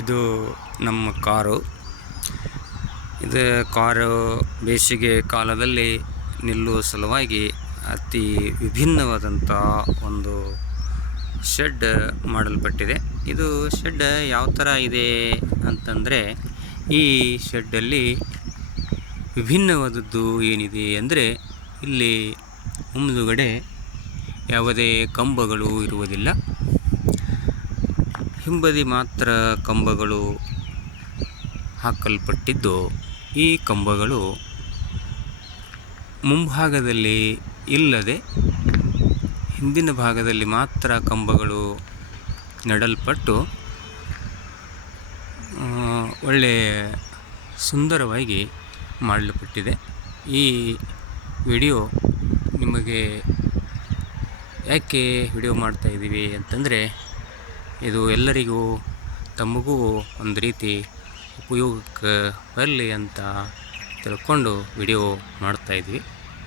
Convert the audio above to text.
ಇದು ನಮ್ಮ ಕಾರು. ಇದು ಕಾರು ಬೇಸಿಗೆ ಕಾಲದಲ್ಲಿ ನಿಲ್ಲುವ ಸಲುವಾಗಿ ಅತಿ ವಿಭಿನ್ನವಾದಂಥ ಒಂದು ಶೆಡ್ ಮಾಡಲ್ಪಟ್ಟಿದೆ. ಇದು ಶೆಡ್ ಯಾವ ಥರ ಇದೆ ಅಂತಂದರೆ, ಈ ಶೆಡ್ಡಲ್ಲಿ ವಿಭಿನ್ನವಾದದ್ದು ಏನಿದೆ ಅಂದರೆ, ಇಲ್ಲಿ ಮುಂದುಗಡೆ ಯಾವುದೇ ಕಂಬಗಳು ಇರುವುದಿಲ್ಲ. ಹಿಂಬದಿ ಮಾತ್ರ ಕಂಬಗಳು ಹಾಕಲ್ಪಟ್ಟಿದ್ದು, ಈ ಕಂಬಗಳು ಮುಂಭಾಗದಲ್ಲಿ ಇಲ್ಲದೆ ಹಿಂದಿನ ಭಾಗದಲ್ಲಿ ಮಾತ್ರ ಕಂಬಗಳು ನೆಡಲ್ಪಟ್ಟು ಒಳ್ಳೆಯ ಸುಂದರವಾಗಿ ಮಾಡಲ್ಪಟ್ಟಿದೆ. ಈ ವಿಡಿಯೋ ನಿಮಗೆ ಯಾಕೆ ವಿಡಿಯೋ ಮಾಡ್ತಾಯಿದ್ದೀವಿ ಅಂತಂದರೆ, ಇದು ಎಲ್ಲರಿಗೂ ತಮಗೂ ಒಂದು ರೀತಿ ಉಪಯೋಗಕ್ಕೆ ಬರಲಿ ಅಂತ ತಿಳ್ಕೊಂಡು ವಿಡಿಯೋ ಮಾಡ್ತಾಯಿದ್ವಿ.